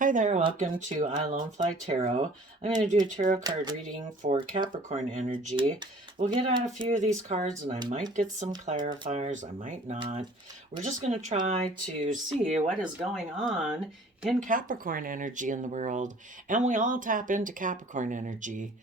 Hi there, welcome to I Lone Fly Tarot. I'm going to do a tarot card reading for Capricorn energy. We'll get out a few of these cards and I might get some clarifiers, I might not. We're just going to try to see what is going on in Capricorn energy in the world. And we all tap into Capricorn energy.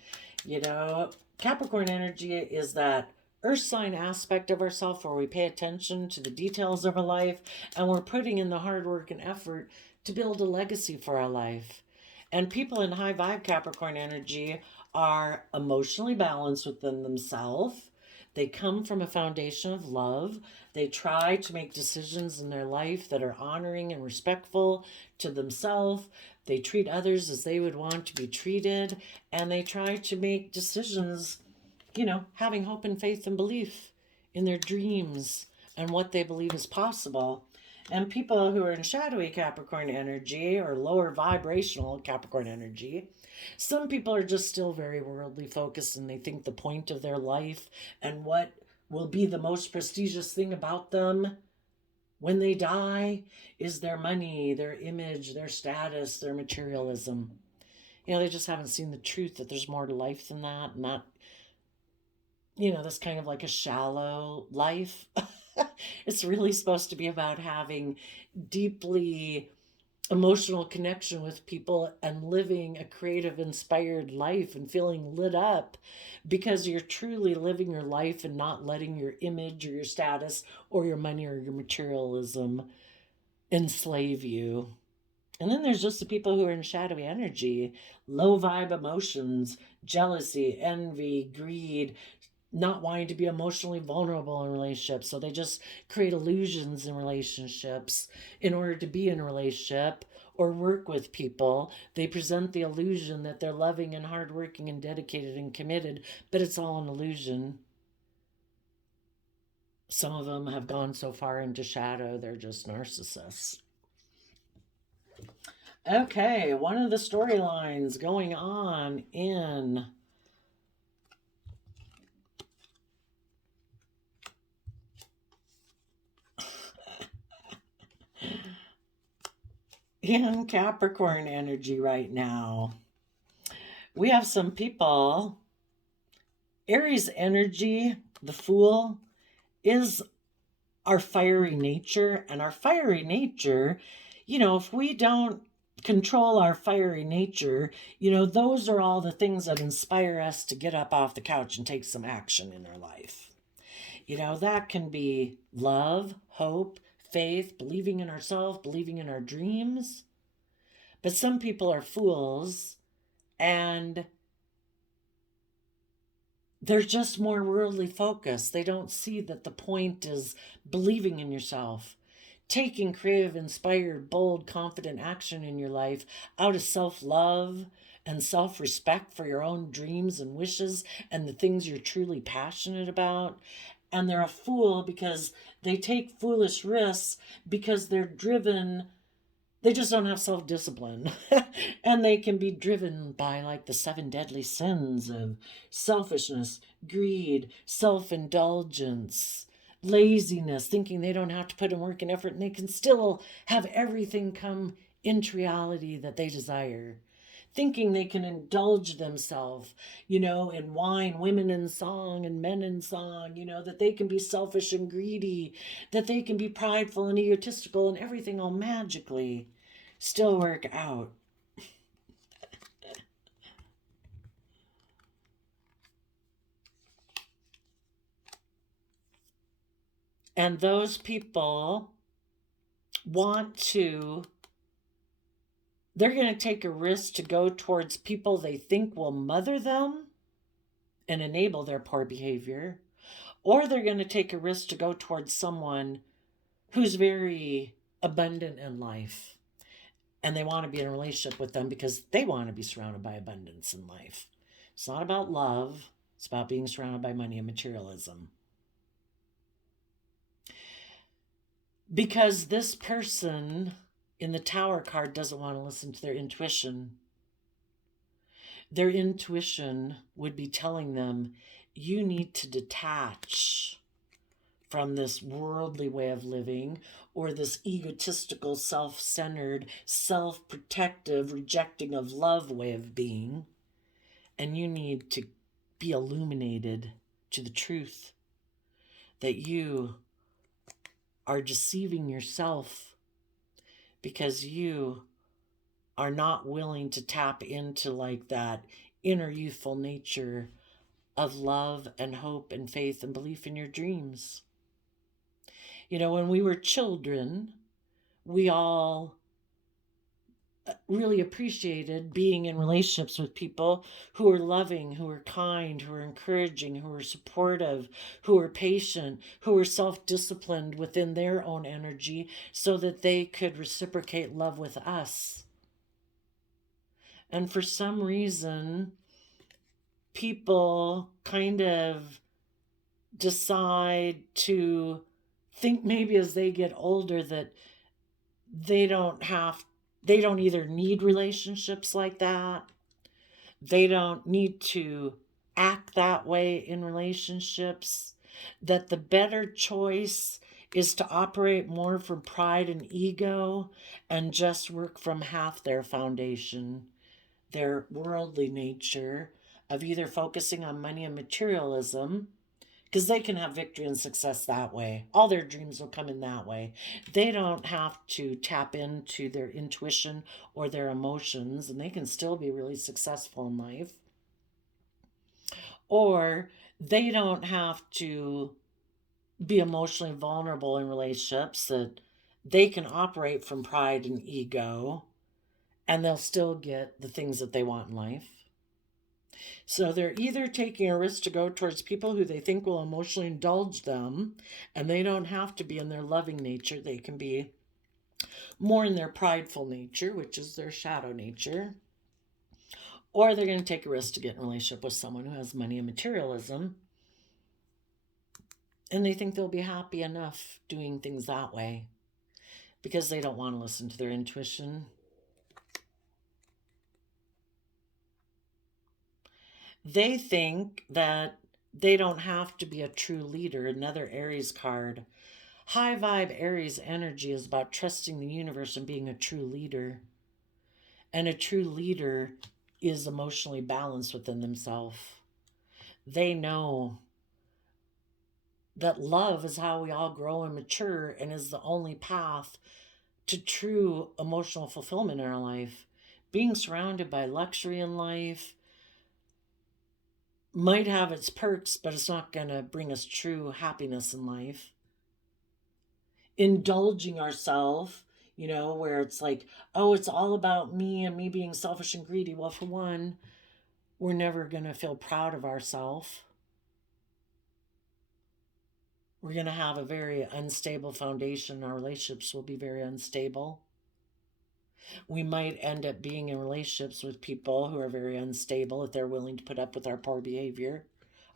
You know, Capricorn energy is that earth sign aspect of ourselves where we pay attention to the details of our life and we're putting in the hard work and effort to build a legacy for our life. And people in high vibe Capricorn energy are emotionally balanced within themselves. They come from a foundation of love. They try to make decisions in their life that are honoring and respectful to themselves. They treat others as they would want to be treated. And they try to make decisions, having hope and faith and belief in their dreams and what they believe is possible. And people who are in shadowy Capricorn energy or lower vibrational Capricorn energy, some people are just still very worldly focused and they think the point of their life and what will be the most prestigious thing about them when they die is their money, their image, their status, their materialism. They just haven't seen the truth that there's more to life than that. And that, that's kind of like a shallow life. It's really supposed to be about having deeply emotional connection with people and living a creative, inspired life and feeling lit up because you're truly living your life and not letting your image or your status or your money or your materialism enslave you. And then there's just the people who are in shadowy energy, low vibe emotions, jealousy, envy, greed, not wanting to be emotionally vulnerable in relationships. So they just create illusions in relationships in order to be in a relationship or work with people. They present the illusion that they're loving and hardworking and dedicated and committed, but it's all an illusion. Some of them have gone so far into shadow, they're just narcissists. Okay, one of the storylines going on in Capricorn energy right now. We have some people. Aries energy, the Fool, is our fiery nature. And our fiery nature, if we don't control our fiery nature, those are all the things that inspire us to get up off the couch and take some action in our life. That can be love, hope, faith, believing in ourselves, believing in our dreams. But some people are fools and they're just more worldly focused. They don't see that the point is believing in yourself, taking creative, inspired, bold, confident action in your life out of self-love and self-respect for your own dreams and wishes and the things you're truly passionate about. And they're a fool because they take foolish risks because they're driven. They just don't have self-discipline. And they can be driven by like the 7 deadly sins of selfishness, greed, self-indulgence, laziness, thinking they don't have to put in work and effort and they can still have everything come into reality that they desire. Thinking they can indulge themselves, in wine, women in song, and men in song, that they can be selfish and greedy, that they can be prideful and egotistical and everything all magically still work out. And those people they're going to take a risk to go towards people they think will mother them and enable their poor behavior, or they're going to take a risk to go towards someone who's very abundant in life and they want to be in a relationship with them because they want to be surrounded by abundance in life. It's not about love, it's about being surrounded by money and materialism. Because this person in the Tower card doesn't want to listen to their intuition. Their intuition would be telling them, you need to detach from this worldly way of living or this egotistical, self-centered, self-protective, rejecting of love way of being. And you need to be illuminated to the truth that you are deceiving yourself because you are not willing to tap into like that inner youthful nature of love and hope and faith and belief in your dreams. You know, when we were children, we all really appreciated being in relationships with people who are loving, who are kind, who are encouraging, who are supportive, who are patient, who are self-disciplined within their own energy so that they could reciprocate love with us. And for some reason, people kind of decide to think maybe as they get older that they don't either need relationships like that, they don't need to act that way in relationships, that the better choice is to operate more from pride and ego and just work from half their foundation, their worldly nature of either focusing on money and materialism, because they can have victory and success that way. All their dreams will come in that way. They don't have to tap into their intuition or their emotions, and they can still be really successful in life. Or they don't have to be emotionally vulnerable in relationships, that they can operate from pride and ego, and they'll still get the things that they want in life. So they're either taking a risk to go towards people who they think will emotionally indulge them, and they don't have to be in their loving nature. They can be more in their prideful nature, which is their shadow nature. Or they're going to take a risk to get in a relationship with someone who has money and materialism, and they think they'll be happy enough doing things that way because they don't want to listen to their intuition. They think that they don't have to be a true leader. Another Aries card. High vibe Aries energy is about trusting the universe and being a true leader. And a true leader is emotionally balanced within themselves. They know that love is how we all grow and mature and is the only path to true emotional fulfillment in our life. Being surrounded by luxury in life might have its perks, but it's not going to bring us true happiness in life. Indulging ourselves, you know, where it's like, oh, it's all about me and me being selfish and greedy. Well, for one, we're never going to feel proud of ourselves. We're going to have a very unstable foundation. Our relationships will be very unstable. We might end up being in relationships with people who are very unstable if they're willing to put up with our poor behavior,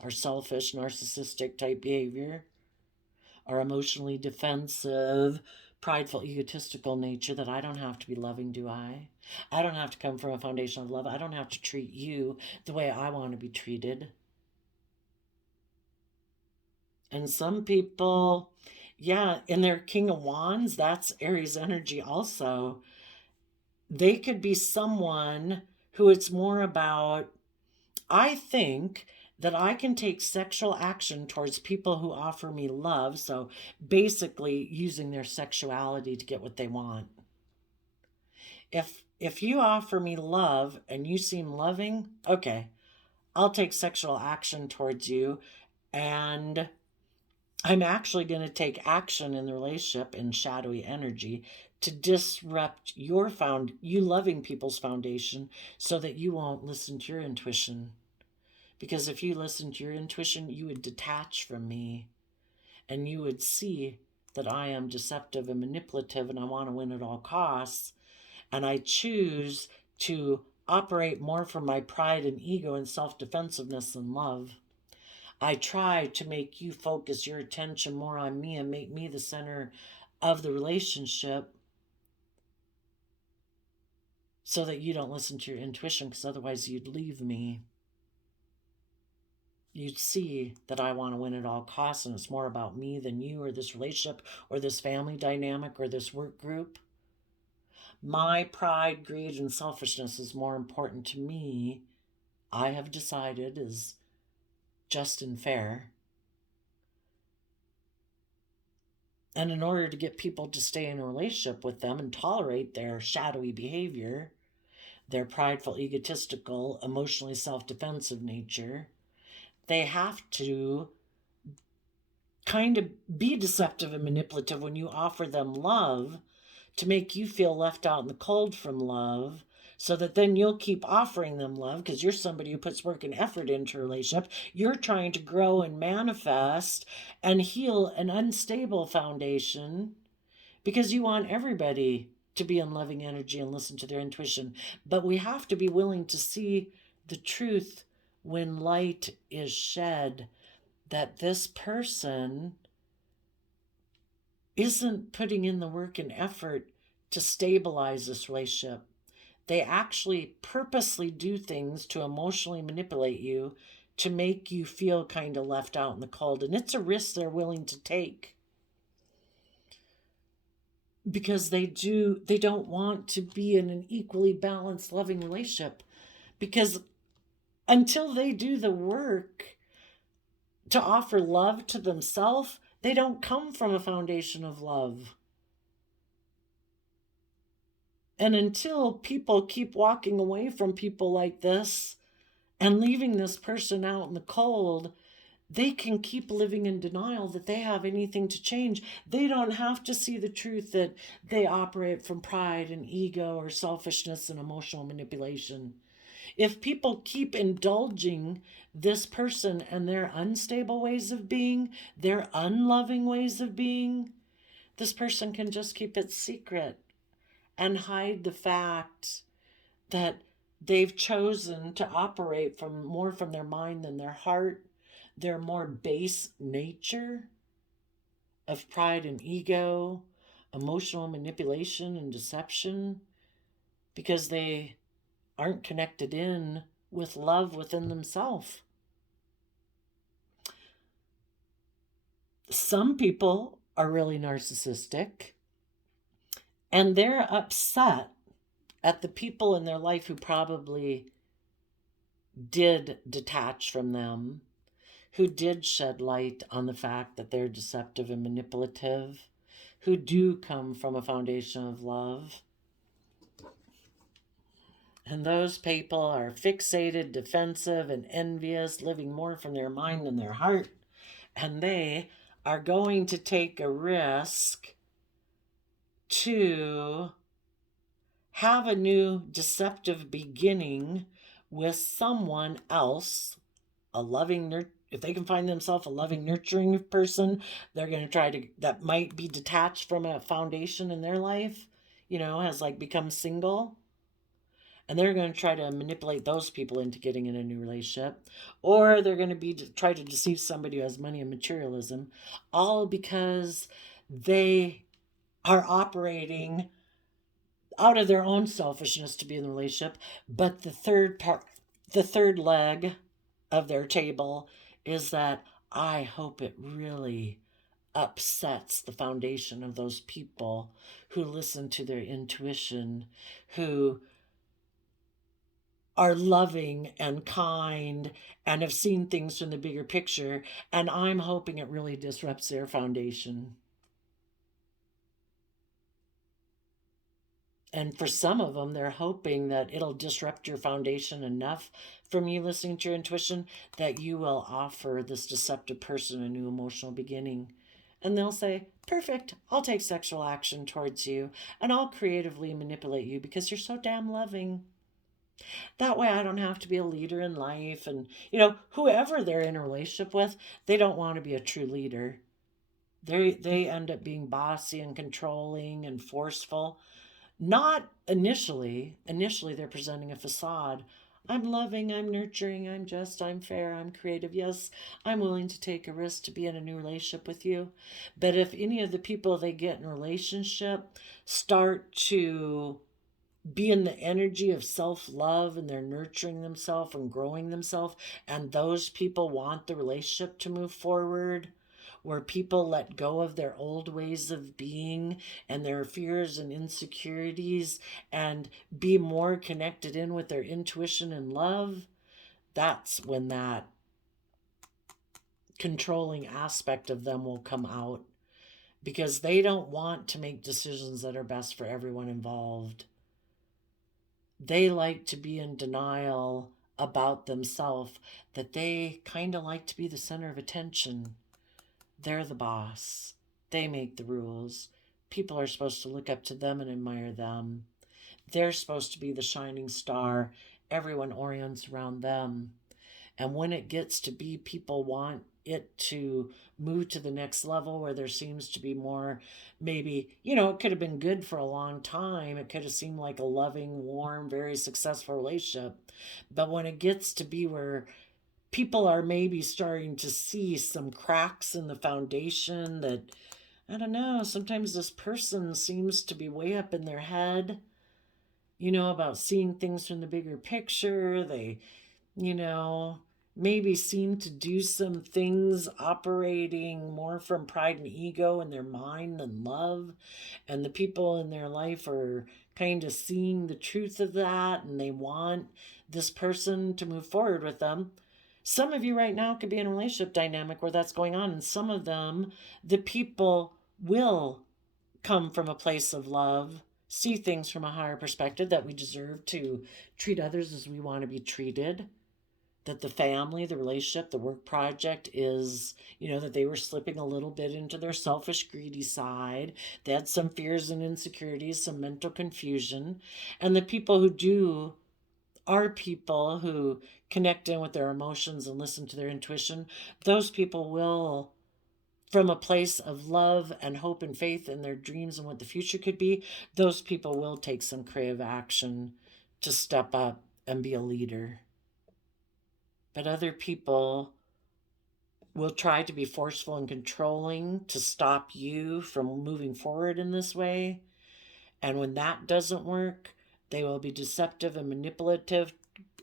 our selfish, narcissistic type behavior, our emotionally defensive, prideful, egotistical nature that I don't have to be loving, do I? I don't have to come from a foundation of love. I don't have to treat you the way I want to be treated. And some people, yeah, in their King of Wands, that's Aries energy also. They could be someone who it's more about, I think that I can take sexual action towards people who offer me love. So basically using their sexuality to get what they want. If you offer me love and you seem loving, okay, I'll take sexual action towards you, and I'm actually going to take action in the relationship in shadowy energy to disrupt you loving people's foundation so that you won't listen to your intuition. Because if you listen to your intuition, you would detach from me and you would see that I am deceptive and manipulative and I want to win at all costs. And I choose to operate more from my pride and ego and self-defensiveness than love. I try to make you focus your attention more on me and make me the center of the relationship so that you don't listen to your intuition, because otherwise you'd leave me. you'd see that I want to win at all costs, and it's more about me than you or this relationship or this family dynamic or this work group. My pride, greed, and selfishness is more important to me, I have decided, is just and fair. And in order to get people to stay in a relationship with them and tolerate their shadowy behavior, their prideful, egotistical, emotionally self-defensive nature, they have to kind of be deceptive and manipulative when you offer them love to make you feel left out in the cold from love, so that then you'll keep offering them love because you're somebody who puts work and effort into a relationship. You're trying to grow and manifest and heal an unstable foundation because you want everybody to be in loving energy and listen to their intuition. But we have to be willing to see the truth when light is shed, that this person isn't putting in the work and effort to stabilize this relationship. They actually purposely do things to emotionally manipulate you to make you feel kind of left out in the cold. And it's a risk they're willing to take because they don't want to be in an equally balanced, loving relationship. Because until they do the work to offer love to themselves, they don't come from a foundation of love. And until people keep walking away from people like this and leaving this person out in the cold, they can keep living in denial that they have anything to change. They don't have to see the truth that they operate from pride and ego or selfishness and emotional manipulation. If people keep indulging this person and their unstable ways of being, their unloving ways of being, this person can just keep it secret and hide the fact that they've chosen to operate more from their mind than their heart, their more base nature of pride and ego, emotional manipulation and deception, because they aren't connected in with love within themselves. Some people are really narcissistic, and they're upset at the people in their life who probably did detach from them, who did shed light on the fact that they're deceptive and manipulative, who do come from a foundation of love. And those people are fixated, defensive, and envious, living more from their mind than their heart. And they are going to take a risk to have a new deceptive beginning with someone else, a loving, if they can find themselves a loving, nurturing person, they're going to try to, that might be detached from a foundation in their life, has like become single. And they're going to try to manipulate those people into getting in a new relationship. Or they're going to try to deceive somebody who has money and materialism, all because they are operating out of their own selfishness to be in the relationship. But the third leg of their table is that I hope it really upsets the foundation of those people who listen to their intuition, who are loving and kind and have seen things from the bigger picture. And I'm hoping it really disrupts their foundation. And for some of them, they're hoping that it'll disrupt your foundation enough from you listening to your intuition that you will offer this deceptive person a new emotional beginning. And they'll say, perfect, I'll take sexual action towards you and I'll creatively manipulate you because you're so damn loving. That way I don't have to be a leader in life. And, whoever they're in a relationship with, they don't want to be a true leader. They end up being bossy and controlling and forceful. Not initially. Initially, they're presenting a facade. I'm loving, I'm nurturing, I'm just, I'm fair, I'm creative. Yes, I'm willing to take a risk to be in a new relationship with you. But if any of the people they get in a relationship start to be in the energy of self-love, and they're nurturing themselves and growing themselves, and those people want the relationship to move forward, where people let go of their old ways of being and their fears and insecurities and be more connected in with their intuition and love, that's when that controlling aspect of them will come out, because they don't want to make decisions that are best for everyone involved. They like to be in denial about themselves, that they kind of like to be the center of attention. They're the boss. They make the rules. People are supposed to look up to them and admire them. They're supposed to be the shining star. Everyone orients around them. And when it gets to be, people want it to move to the next level where there seems to be more, maybe, it could have been good for a long time. It could have seemed like a loving, warm, very successful relationship. But when it gets to be where people are maybe starting to see some cracks in the foundation, that, I don't know, sometimes this person seems to be way up in their head, about seeing things from the bigger picture. They, maybe seem to do some things operating more from pride and ego in their mind than love. And the people in their life are kind of seeing the truth of that, and they want this person to move forward with them. Some of you right now could be in a relationship dynamic where that's going on, and some of them, the people will come from a place of love, see things from a higher perspective, that we deserve to treat others as we want to be treated, that the family, the relationship, the work project is, that they were slipping a little bit into their selfish, greedy side. They had some fears and insecurities, some mental confusion. And the people who do are people who connect in with their emotions and listen to their intuition. Those people will, from a place of love and hope and faith in their dreams and what the future could be, those people will take some creative action to step up and be a leader. But other people will try to be forceful and controlling to stop you from moving forward in this way. And when that doesn't work, they will be deceptive and manipulative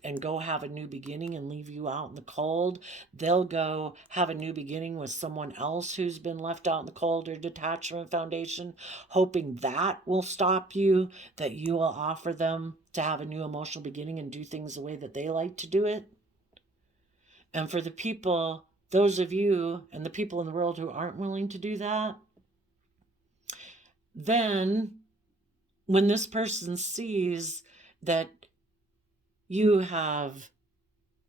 and go have a new beginning and leave you out in the cold. They'll go have a new beginning with someone else who's been left out in the cold or detached from a foundation, hoping that will stop you, that you will offer them to have a new emotional beginning and do things the way that they like to do it. And for the people, those of you and the people in the world who aren't willing to do that, then when this person sees that you have,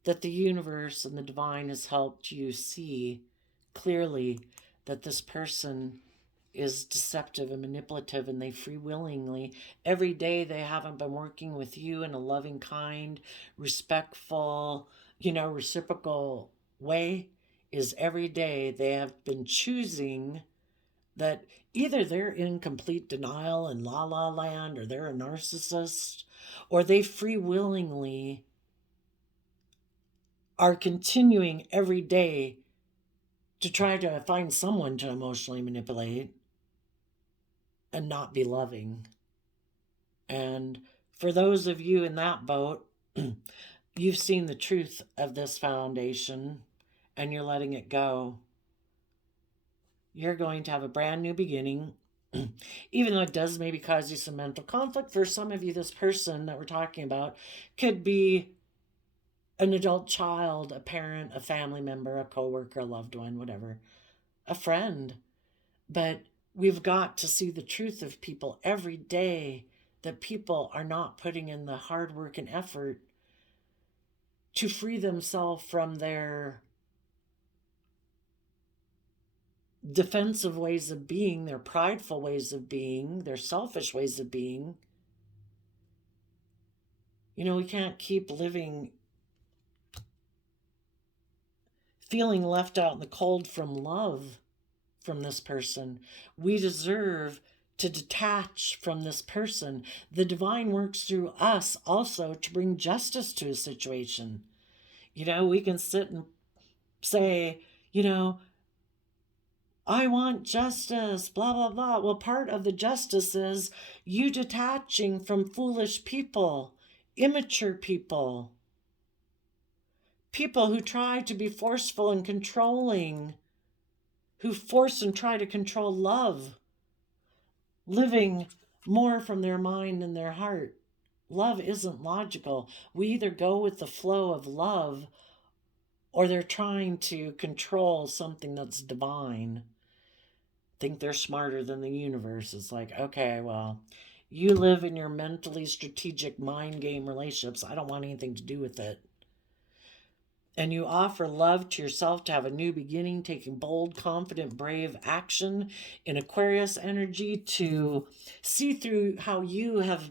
that the universe and the divine has helped you see clearly that this person is deceptive and manipulative, and they free willingly, every day they haven't been working with you in a loving, kind, respectful, reciprocal way, is every day they have been choosing that either they're in complete denial and la la land, or they're a narcissist, or they free willingly are continuing every day to try to find someone to emotionally manipulate and not be loving. And for those of you in that boat, you've seen the truth of this foundation and you're letting it go. You're going to have a brand new beginning. Even though it does maybe cause you some mental conflict, for some of you, this person that we're talking about could be an adult child, a parent, a family member, a coworker, a loved one, whatever, a friend. But we've got to see the truth of people every day, that people are not putting in the hard work and effort to free themselves from their defensive ways of being, their prideful ways of being, their selfish ways of being. We can't keep living feeling left out in the cold from love from this person. We deserve to detach from this person. The divine works through us also to bring justice to a situation. We can sit and say, I want justice, blah, blah, blah. Well, part of the justice is you detaching from foolish people, immature people, people who try to be forceful and controlling, who force and try to control love, living more from their mind and their heart. Love isn't logical. We either go with the flow of love or they're trying to control something that's divine. Think they're smarter than the universe. It's like, okay, well, you live in your mentally strategic mind game relationships. I don't want anything to do with it. And you offer love to yourself to have a new beginning, taking bold, confident, brave action in Aquarius energy to see through how you have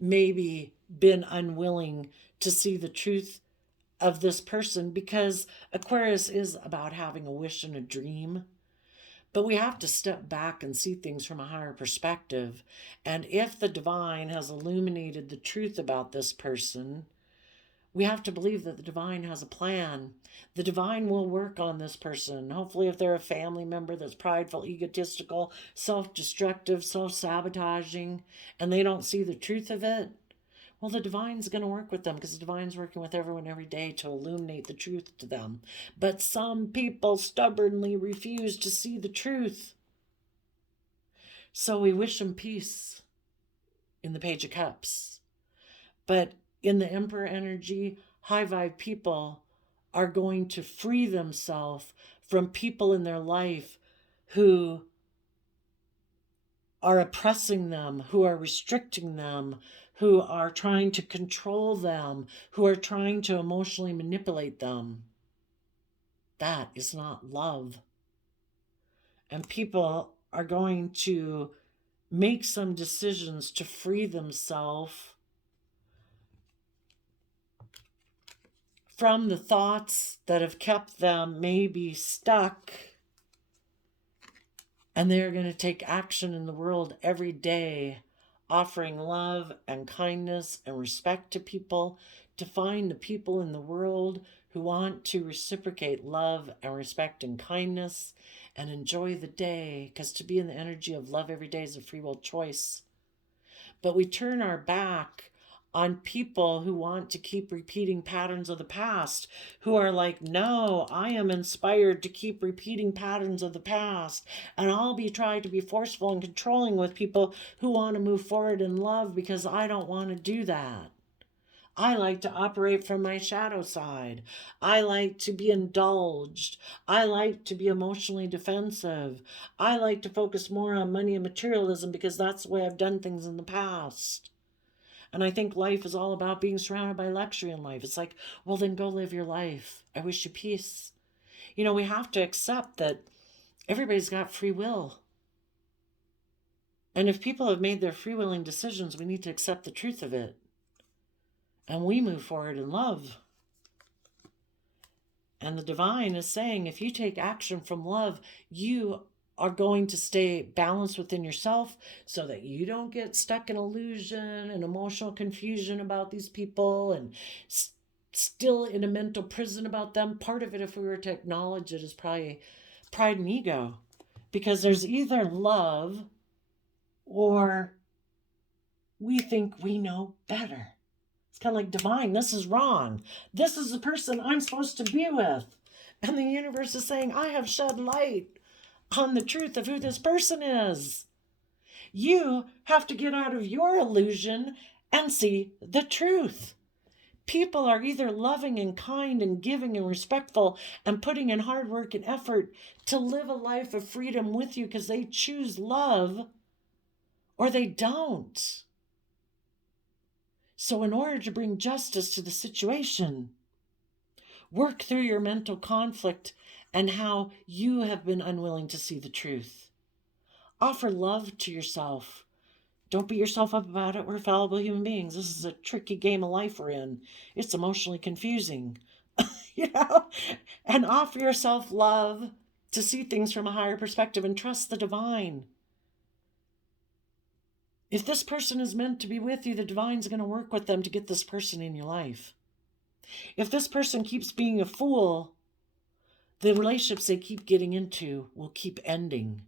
maybe been unwilling to see the truth of this person, because Aquarius is about having a wish and a dream. But we have to step back and see things from a higher perspective. And if the divine has illuminated the truth about this person, we have to believe that the divine has a plan. The divine will work on this person. Hopefully, if they're a family member that's prideful, egotistical, self-destructive, self-sabotaging, and they don't see the truth of it, well, the divine's going to work with them, because the divine's working with everyone every day to illuminate the truth to them. But some people stubbornly refuse to see the truth. So we wish them peace in the Page of Cups. But in the Emperor energy, high vibe people are going to free themselves from people in their life who are oppressing them, who are restricting them, who are trying to control them, who are trying to emotionally manipulate them. That is not love. And people are going to make some decisions to free themselves from the thoughts that have kept them maybe stuck. And they're going to take action in the world every day, offering love and kindness and respect to people, to find the people in the world who want to reciprocate love and respect and kindness and enjoy the day, because to be in the energy of love every day is a free will choice. But we turn our back on people who want to keep repeating patterns of the past, who are like, no, I am inspired to keep repeating patterns of the past, and I'll be trying to be forceful and controlling with people who want to move forward in love, because I don't want to do that. I like to operate from my shadow side. I like to be indulged. I like to be emotionally defensive. I like to focus more on money and materialism, because that's the way I've done things in the past. And I think life is all about being surrounded by luxury in life. It's like, well, then go live your life. I wish you peace. We have to accept that everybody's got free will. And if people have made their free willing decisions, we need to accept the truth of it. And we move forward in love. And the divine is saying, if you take action from love, you are going to stay balanced within yourself, so that you don't get stuck in illusion and emotional confusion about these people and still in a mental prison about them. Part of it, if we were to acknowledge it, is probably pride and ego, because there's either love or we think we know better. It's kind of like, divine, this is wrong. This is the person I'm supposed to be with. And the universe is saying, I have shed light on the truth of who this person is. You have to get out of your illusion and see the truth. People are either loving and kind and giving and respectful and putting in hard work and effort to live a life of freedom with you because they choose love, or they don't. So in order to bring justice to the situation, work through your mental conflict and how you have been unwilling to see the truth. Offer love to yourself. Don't beat yourself up about it. We're fallible human beings. This is a tricky game of life we're in. It's emotionally confusing. And offer yourself love to see things from a higher perspective and trust the divine. If this person is meant to be with you, the divine's going to work with them to get this person in your life. If this person keeps being a fool, the relationships they keep getting into will keep ending.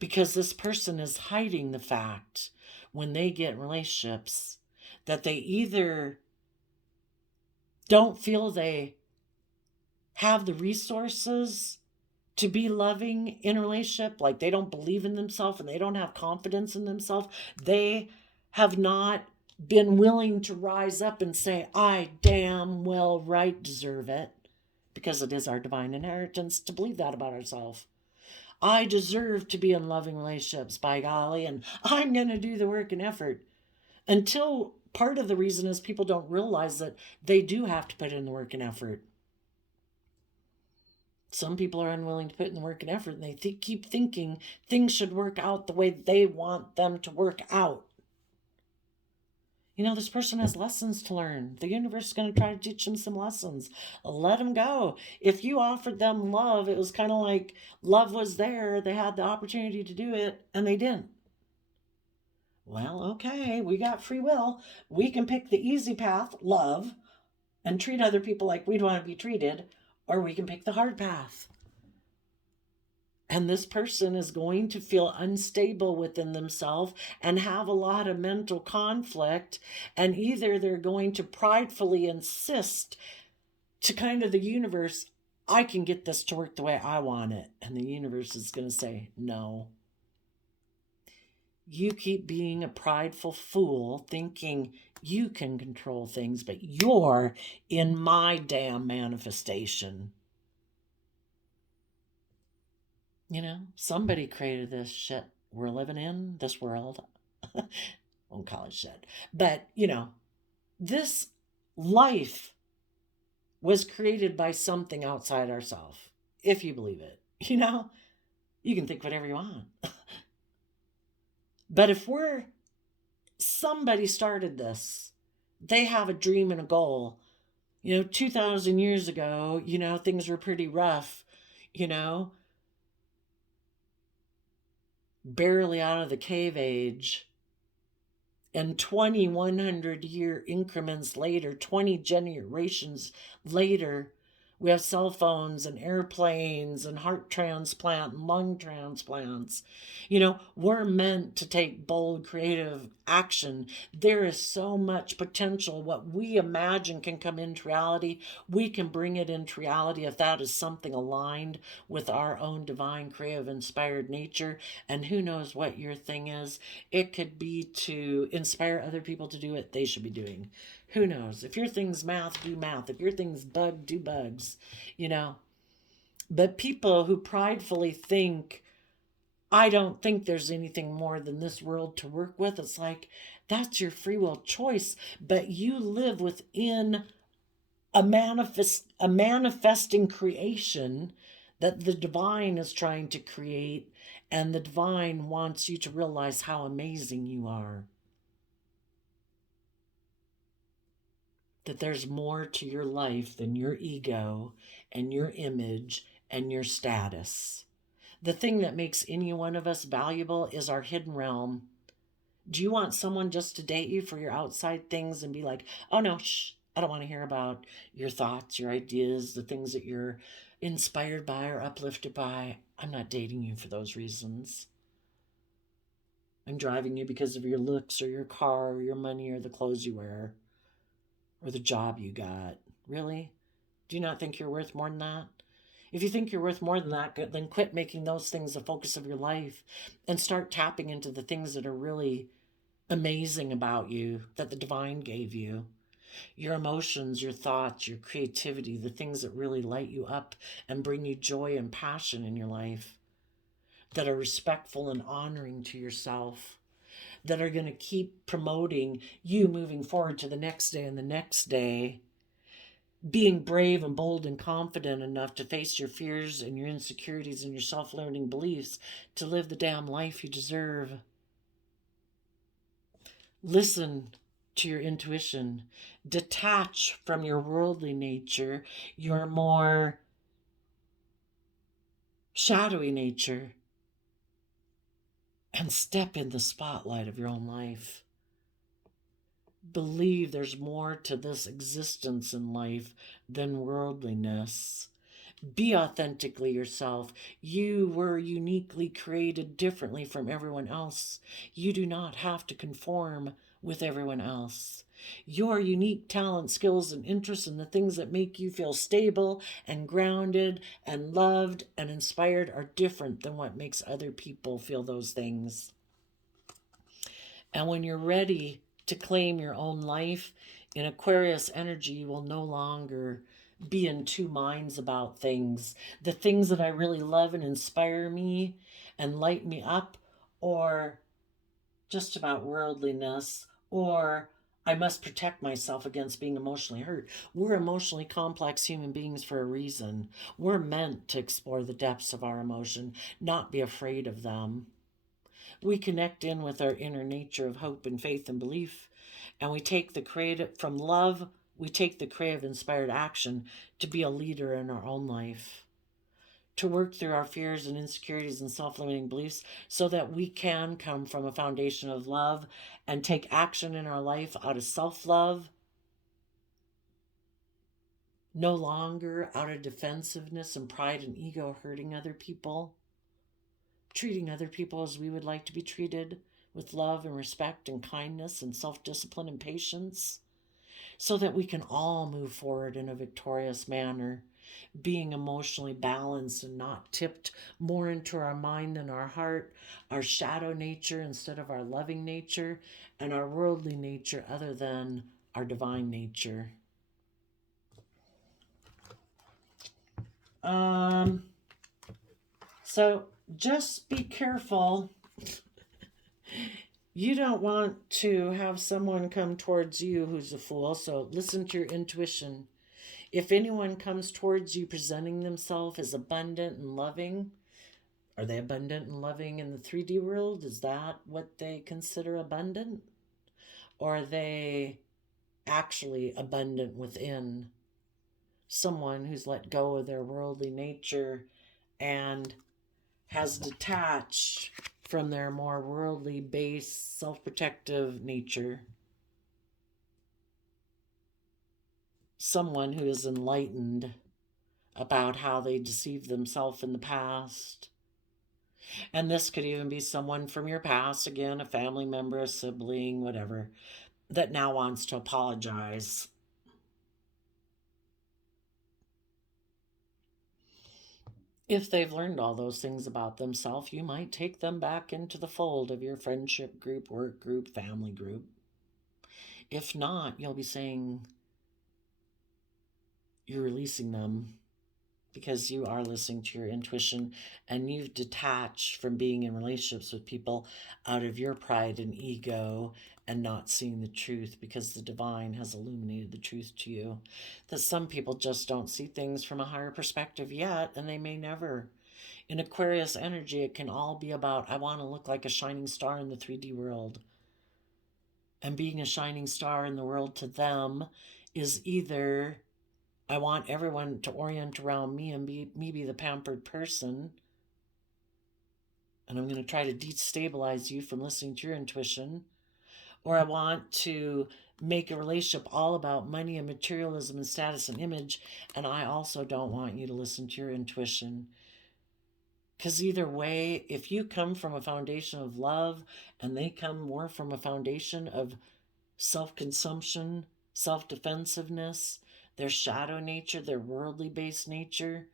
Because this person is hiding the fact when they get in relationships that they either don't feel they have the resources to be loving in a relationship, like they don't believe in themselves and they don't have confidence in themselves. They have not been willing to rise up and say, I damn well right deserve it, because it is our divine inheritance to believe that about ourselves. I deserve to be in loving relationships, by golly, and I'm going to do the work and effort. Until part of the reason is people don't realize that they do have to put in the work and effort. Some people are unwilling to put in the work and effort, and they keep thinking things should work out the way they want them to work out. This person has lessons to learn. The universe is going to try to teach them some lessons. Let them go. If you offered them love, it was kind of like love was there. They had the opportunity to do it, and they didn't. Well, okay, we got free will. We can pick the easy path, love, and treat other people like we'd want to be treated, or we can pick the hard path. And this person is going to feel unstable within themselves and have a lot of mental conflict. And either they're going to pridefully insist to kind of the universe, I can get this to work the way I want it. And the universe is going to say, no. You keep being a prideful fool, thinking you can control things, but you're in my damn manifestation. Somebody created this shit we're living in, this world. Won't call it shit. But, this life was created by something outside ourselves, if you believe it. You can think whatever you want. But if somebody started this, they have a dream and a goal. 2,000 years ago, things were pretty rough, barely out of the cave age. And 2,100 year increments later, 20 generations later, we have cell phones and airplanes and heart transplant and lung transplants. We're meant to take bold, creative action. There is so much potential. What we imagine can come into reality, we can bring it into reality if that is something aligned with our own divine, creative, inspired nature. And who knows what your thing is? It could be to inspire other people to do what they should be doing. Who knows? If your thing's math, do math. If your thing's bug, do bugs. But people who pridefully think, I don't think there's anything more than this world to work with. It's like, that's your free will choice. But you live within a manifesting creation that the divine is trying to create. And the divine wants you to realize how amazing you are. That there's more to your life than your ego and your image and your status. The thing that makes any one of us valuable is our hidden realm. Do you want someone just to date you for your outside things and be like, oh no, I don't want to hear about your thoughts, your ideas, the things that you're inspired by or uplifted by? I'm not dating you for those reasons. I'm driving you because of your looks or your car or your money or the clothes you wear. Or the job you got. Really? Do you not think you're worth more than that? If you think you're worth more than that, then quit making those things the focus of your life and start tapping into the things that are really amazing about you, that the divine gave you. Your emotions, your thoughts, your creativity, the things that really light you up and bring you joy and passion in your life, that are respectful and honoring to yourself, that are going to keep promoting you moving forward to the next day and the next day, being brave and bold and confident enough to face your fears and your insecurities and your self-limiting beliefs to live the damn life you deserve. Listen to your intuition. Detach from your worldly nature, your more shadowy nature, and step in the spotlight of your own life. believe there's more to this existence in life than worldliness. Be authentically yourself. You were uniquely created differently from everyone else. You do not have to conform with everyone else. Your unique talents, skills, and interests, and the things that make you feel stable and grounded and loved and inspired, are different than what makes other people feel those things. And when you're ready to claim your own life in Aquarius energy, you will no longer be in two minds about things. The things that I really love and inspire me and light me up, or just about worldliness, or I must protect myself against being emotionally hurt. We're emotionally complex human beings for a reason. We're meant to explore the depths of our emotion, not be afraid of them. We connect in with our inner nature of hope and faith and belief, and we take the creative from love. We take the creative, inspired action to be a leader in our own life, to work through our fears and insecurities and self-limiting beliefs so that we can come from a foundation of love and take action in our life out of self-love, no longer out of defensiveness and pride and ego, hurting other people, treating other people as we would like to be treated, with love and respect and kindness and self-discipline and patience, so that we can all move forward in a victorious manner, being emotionally balanced and not tipped more into our mind than our heart, our shadow nature instead of our loving nature, and our worldly nature other than our divine nature. So just be careful. You don't want to have someone come towards you who's a fool, so listen to your intuition. If anyone comes towards you presenting themselves as abundant and loving, are they abundant and loving in the 3D world? Is that what they consider abundant? Or are they actually abundant within? Someone who's let go of their worldly nature and has detached from their more worldly based, self-protective nature. Someone who is enlightened about how they deceived themselves in the past. And this could even be someone from your past, again, a family member, a sibling, whatever, that now wants to apologize. If they've learned all those things about themselves, you might take them back into the fold of your friendship group, work group, family group. If not, you'll be saying you're releasing them because you are listening to your intuition and you've detached from being in relationships with people out of your pride and ego and not seeing the truth because the divine has illuminated the truth to you. That some people just don't see things from a higher perspective yet, and they may never. In Aquarius energy, it can all be about, I want to look like a shining star in the 3D world. And being a shining star in the world to them is either, I want everyone to orient around me and be the pampered person. And I'm going to try to destabilize you from listening to your intuition. Or I want to make a relationship all about money and materialism and status and image. And I also don't want you to listen to your intuition. Because either way, if you come from a foundation of love and they come more from a foundation of self-consumption, self-defensiveness, their shadow nature, their worldly based nature,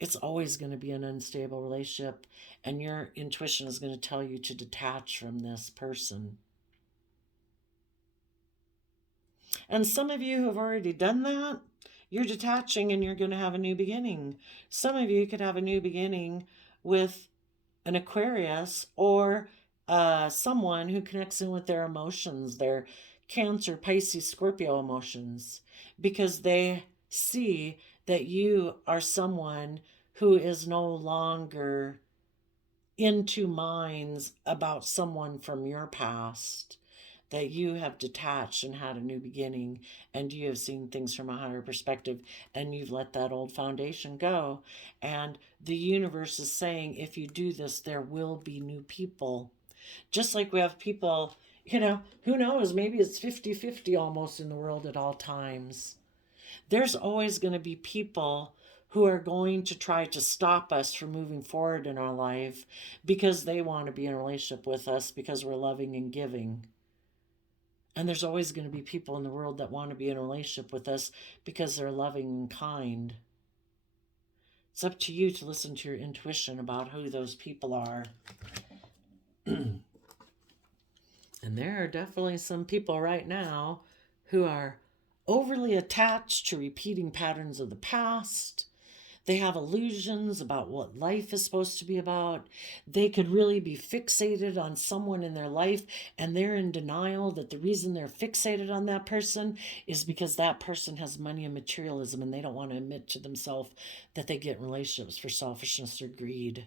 it's always going to be an unstable relationship, and your intuition is going to tell you to detach from this person. And some of you have already done that. You're detaching and you're going to have a new beginning. Some of you could have a new beginning with an Aquarius or someone who connects in with their emotions, their Cancer, Pisces, Scorpio emotions, because they see that you are someone who is no longer in two minds about someone from your past, that you have detached and had a new beginning, and you have seen things from a higher perspective, and you've let that old foundation go. And the universe is saying, if you do this, there will be new people. Just like we have people Who knows? Maybe it's 50-50 almost in the world at all times. There's always going to be people who are going to try to stop us from moving forward in our life because they want to be in a relationship with us because we're loving and giving. And there's always going to be people in the world that want to be in a relationship with us because they're loving and kind. It's up to you to listen to your intuition about who those people are. And there are definitely some people right now who are overly attached to repeating patterns of the past. They have illusions about what life is supposed to be about. They could really be fixated on someone in their life, and they're in denial that the reason they're fixated on that person is because that person has money and materialism, and they don't want to admit to themselves that they get in relationships for selfishness or greed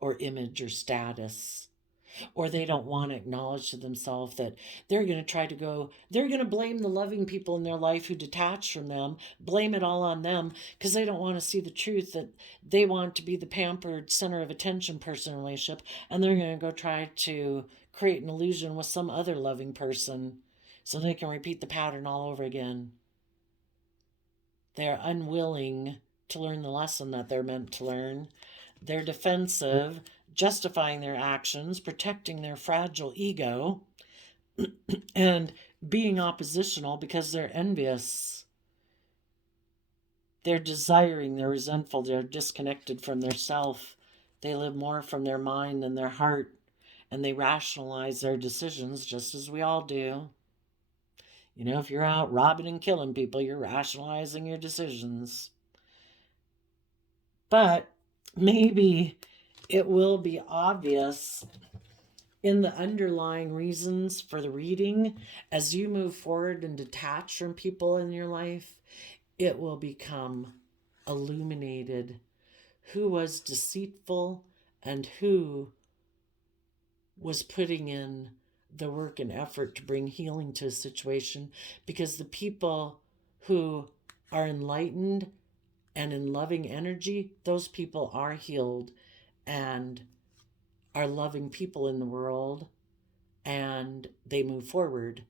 or image or status. Or they don't want to acknowledge to themselves that they're going to blame the loving people in their life who detach from them, blame it all on them, because they don't want to see the truth that they want to be the pampered center of attention person in a relationship, and they're going to go try to create an illusion with some other loving person so they can repeat the pattern all over again. They're unwilling to learn the lesson that they're meant to learn. They're defensive, justifying their actions, protecting their fragile ego, and being oppositional because they're envious. They're desiring, they're resentful, they're disconnected from their self. They live more from their mind than their heart, and they rationalize their decisions just as we all do. If you're out robbing and killing people, you're rationalizing your decisions. But maybe it will be obvious in the underlying reasons for the reading as you move forward and detach from people in your life. It will become illuminated who was deceitful and who was putting in the work and effort to bring healing to a situation, because the people who are enlightened and in loving energy, those people are healed and are loving people in the world, and they move forward.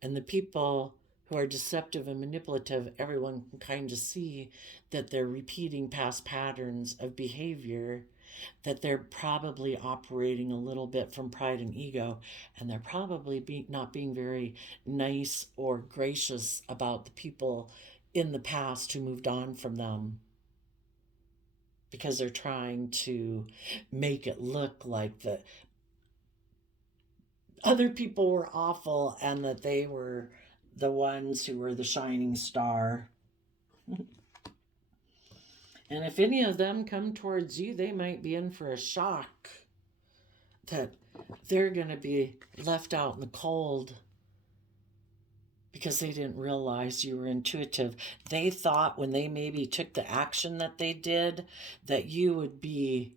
And the people who are deceptive and manipulative, everyone can kind of see that they're repeating past patterns of behavior, that they're probably operating a little bit from pride and ego, and they're probably not being very nice or gracious about the people in the past who moved on from them, because they're trying to make it look like the other people were awful and that they were the ones who were the shining star. And if any of them come towards you, they might be in for a shock that they're going to be left out in the cold because they didn't realize you were intuitive. They thought when they maybe took the action that they did that you would be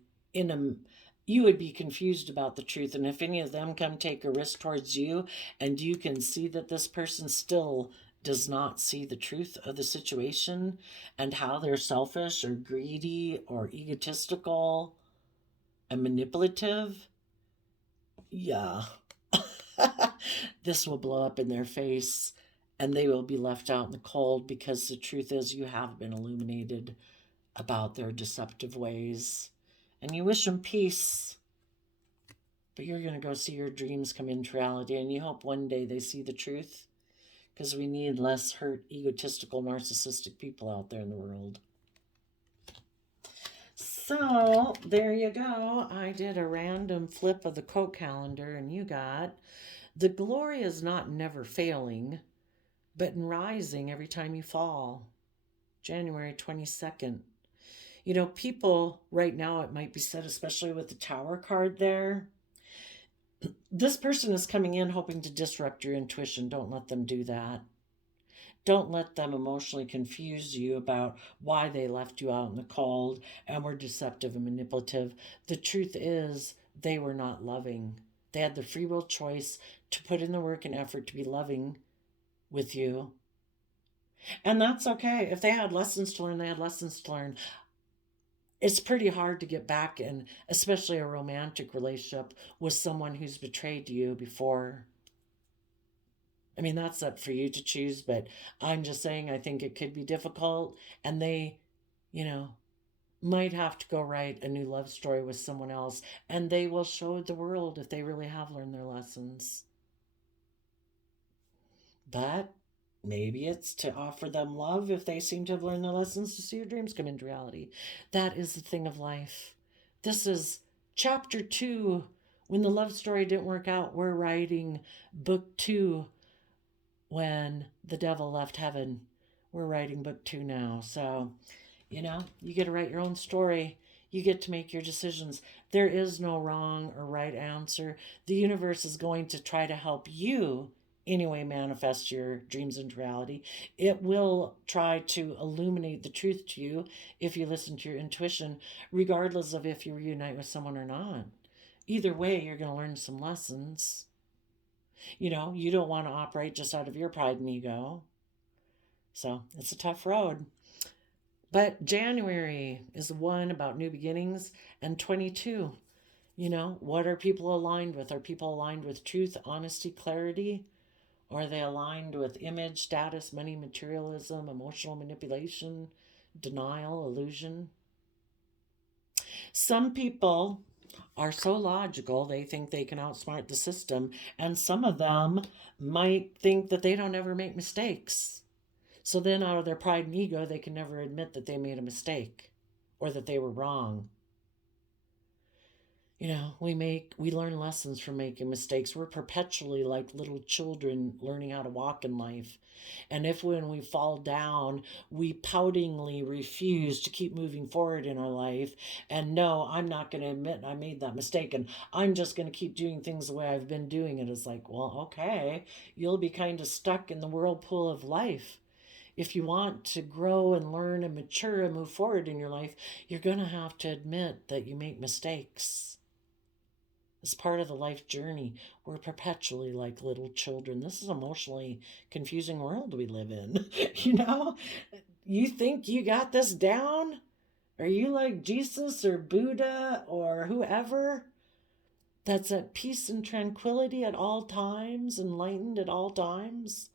confused about the truth. And if any of them come take a risk towards you and you can see that this person still does not see the truth of the situation and how they're selfish or greedy or egotistical and manipulative, yeah, this will blow up in their face and they will be left out in the cold, because the truth is you have been illuminated about their deceptive ways. And you wish them peace, but you're going to go see your dreams come into reality, and you hope one day they see the truth, because we need less hurt, egotistical, narcissistic people out there in the world. So there you go. I did a random flip of the quote calendar, and you got, the glory is not never failing, but in rising every time you fall. January 22nd. People right now, it might be said, especially with the Tower card there, this person is coming in hoping to disrupt your intuition. Don't let them do that. Don't let them emotionally confuse you about why they left you out in the cold and were deceptive and manipulative. The truth is, they were not loving. They had the free will choice to put in the work and effort to be loving with you. And that's okay. If they had lessons to learn, they had lessons to learn. it's pretty hard to get back in, especially a romantic relationship with someone who's betrayed you before. I mean, that's up for you to choose, but I'm just saying I think it could be difficult, and they, you know, might have to go write a new love story with someone else, and they will show the world if they really have learned their lessons. But maybe it's to offer them love if they seem to have learned their lessons, to see your dreams come into reality. That is the thing of life. This is chapter 2. When the love story didn't work out, we're writing book 2. When the devil left heaven, we're writing book 2 now. So, you get to write your own story. You get to make your decisions. There is no wrong or right answer. The universe is going to try to help you anyway manifest your dreams into reality. It will try to illuminate the truth to you if you listen to your intuition, regardless of if you reunite with someone or not. Either way, you're going to learn some lessons. You don't want to operate just out of your pride and ego. So it's a tough road. But January is one about new beginnings, and 22. What are people aligned with? Are people aligned with truth, honesty, clarity? Or are they aligned with image, status, money, materialism, emotional manipulation, denial, illusion? Some people are so logical, they think they can outsmart the system, and some of them might think that they don't ever make mistakes. So then out of their pride and ego, they can never admit that they made a mistake or that they were wrong. We learn lessons from making mistakes. We're perpetually like little children learning how to walk in life. And if when we fall down, we poutingly refuse to keep moving forward in our life, and no, I'm not going to admit I made that mistake, and I'm just going to keep doing things the way I've been doing it, it's like, well, okay, you'll be kind of stuck in the whirlpool of life. If you want to grow and learn and mature and move forward in your life, you're going to have to admit that you make mistakes. It's part of the life journey. We're perpetually like little children. This is an emotionally confusing world we live in. You think you got this down? Are you like Jesus or Buddha or whoever that's at peace and tranquility at all times, enlightened at all times?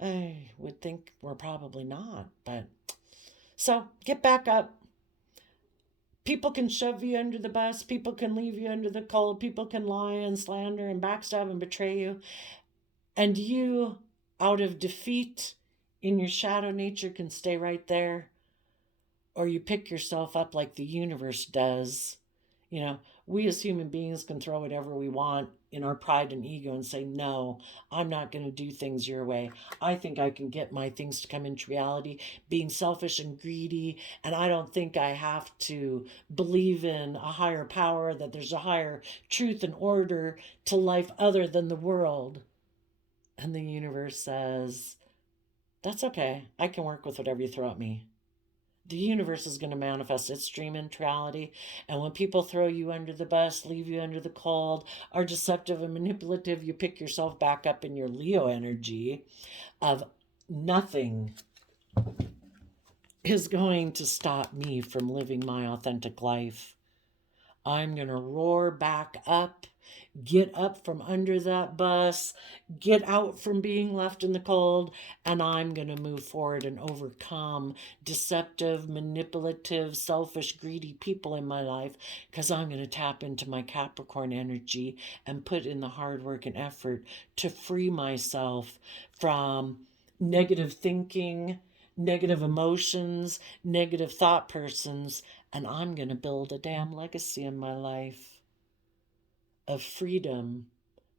I would think we're probably not, but so get back up. People can shove you under the bus. People can leave you under the cold. People can lie and slander and backstab and betray you. And you, out of defeat in your shadow nature, can stay right there. Or you pick yourself up like the universe does. We as human beings can throw whatever we want in our pride and ego and say, no, I'm not going to do things your way. I think I can get my things to come into reality, being selfish and greedy. And I don't think I have to believe in a higher power, that there's a higher truth and order to life other than the world. And the universe says, that's okay. I can work with whatever you throw at me. The universe is going to manifest its dream into reality. And when people throw you under the bus, leave you under the cold, are deceptive and manipulative, you pick yourself back up in your Leo energy of nothing is going to stop me from living my authentic life. I'm going to roar back up, get up from under that bus, get out from being left in the cold, and I'm going to move forward and overcome deceptive, manipulative, selfish, greedy people in my life, because I'm going to tap into my Capricorn energy and put in the hard work and effort to free myself from negative thinking, negative emotions, negative thought persons, and I'm going to build a damn legacy in my life of freedom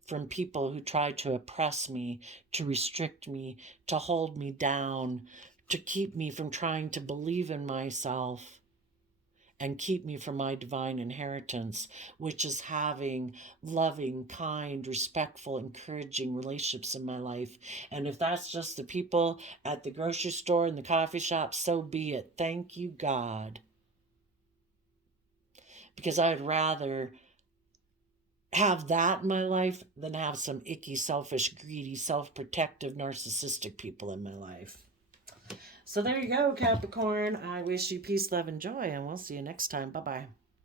from people who try to oppress me, to restrict me, to hold me down, to keep me from trying to believe in myself, and keep me from my divine inheritance, which is having loving, kind, respectful, encouraging relationships in my life. And if that's just the people at the grocery store and the coffee shop, so be it. Thank you, God. Because I'd rather have that in my life than have some icky, selfish, greedy, self-protective, narcissistic people in my life. So there you go, Capricorn. I wish you peace, love, and joy, and we'll see you next time. Bye-bye.